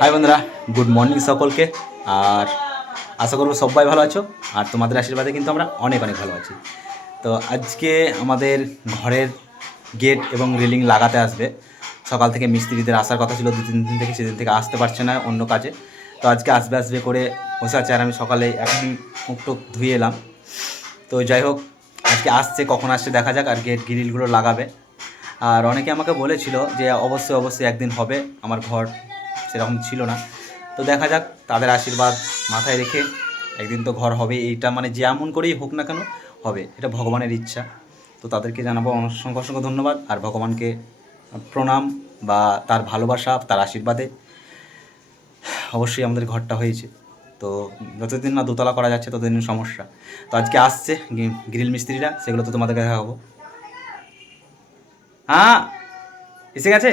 High বন্ধুরা, good morning সকলকে। আর আশা করবো সবাই ভালো আছো, আর তোমাদের আশীর্বাদে কিন্তু আমরা অনেক অনেক ভালো আছি। তো আজকে আমাদের ঘরের গেট এবং রেলিং লাগাতে আসবে। সকাল থেকে মিস্ত্রিদের আসার কথা ছিল 2-3 দিন থেকে, সেদিন থেকে আসতে পারছে না অন্য কাজে। তো আজকে আসবে আসবে করে বসে আছে, আর আমি সকালে এখনই মুখ টুক ধুয়ে এলাম। তো যাই হোক, আজকে আসছে, কখন আসছে দেখা যাক। আর গেট গ্রিলগুলো লাগাবে। আর অনেকে আমাকে বলেছিল যে অবশ্যই অবশ্যই একদিন হবে, আমার ঘর সেরকম ছিল না। তো দেখা যাক, তাদের আশীর্বাদ মাথায় রেখে একদিন তো ঘর হবে। এইটা মানে যেমন করেই হোক না কেন হবে, এটা ভগবানের ইচ্ছা। তো তাদেরকে জানাবো অসংখ্য অসংখ্য ধন্যবাদ, আর ভগবানকে প্রণাম, বা তার ভালোবাসা, তার আশীর্বাদে অবশ্যই আমাদের ঘরটা হয়েছে। তো যতদিন না দোতলা করা যাচ্ছে ততদিন সমস্যা। তো আজকে আসছে গ্রিল মিস্ত্রিরা, সেগুলো তো তোমাদেরকে দেখাবো। হ্যাঁ, এসে গেছে।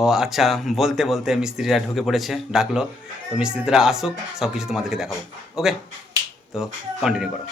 ও আচ্ছা, বলতে বলতে মিস্ত্রিরা ঢুকে পড়েছে, ডাকলো। তো মিস্ত্রিরা আসুক, সব কিছু তোমাদেরকে দেখাবো। ওকে, তো কন্টিনিউ করো।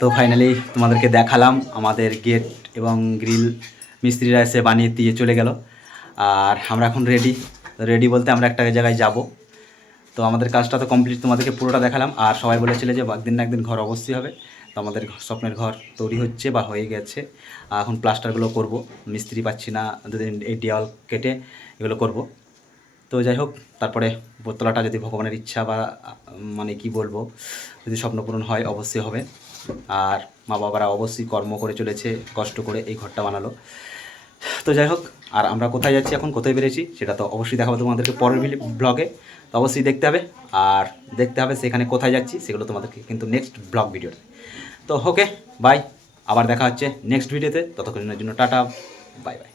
তো ফাইনালি তোমাদেরকে দেখালাম আমাদের গেট এবং গ্রিল মিস্ত্রিরা এসে বানিয়ে দিয়ে চলে গেল। আর আমরা এখন রেডি। রেডি বলতে আমরা একটা জায়গায় যাব। তো আমাদের কাজটা তো কমপ্লিট, তোমাদেরকে পুরোটা দেখালাম। আর সবাই বলেছিল যে একদিন না একদিন ঘর অবশ্যই হবে। তো আমাদের স্বপ্নের ঘর তৈরি হচ্ছে বা হয়ে গেছে। এখন প্লাস্টারগুলো করব, মিস্ত্রি পাচ্ছি না, দুদিন এই দেওয়াল কেটে এগুলো করব। তো যাই হোক, তারপরে উপরতলাটা যদি ভগবানের ইচ্ছা বা মানে কি বলবো, যদি স্বপ্ন পূরণ হয় অবশ্যই হবে। আর মা বাবারা অবশ্যই কর্ম করে চলেছে, কষ্ট করে এই ঘরটা বানালো। তো যাই হোক, আর আমরা কোথায় যাচ্ছি এখন, কোথায় বেরিয়েছি, সেটা তো অবশ্যই দেখাবো তোমাদেরকে পরের ব্লগে। তো অবশ্যই দেখতে হবে, আর দেখতে হবে সেখানে কোথায় যাচ্ছি সেগুলো তোমাদেরকে কিন্তু নেক্সট ব্লগ ভিডিওতে। তো ওকে, বাই, আবার দেখা হচ্ছে নেক্সট ভিডিওতে। ততক্ষণের জন্য টাটা, বাই বাই।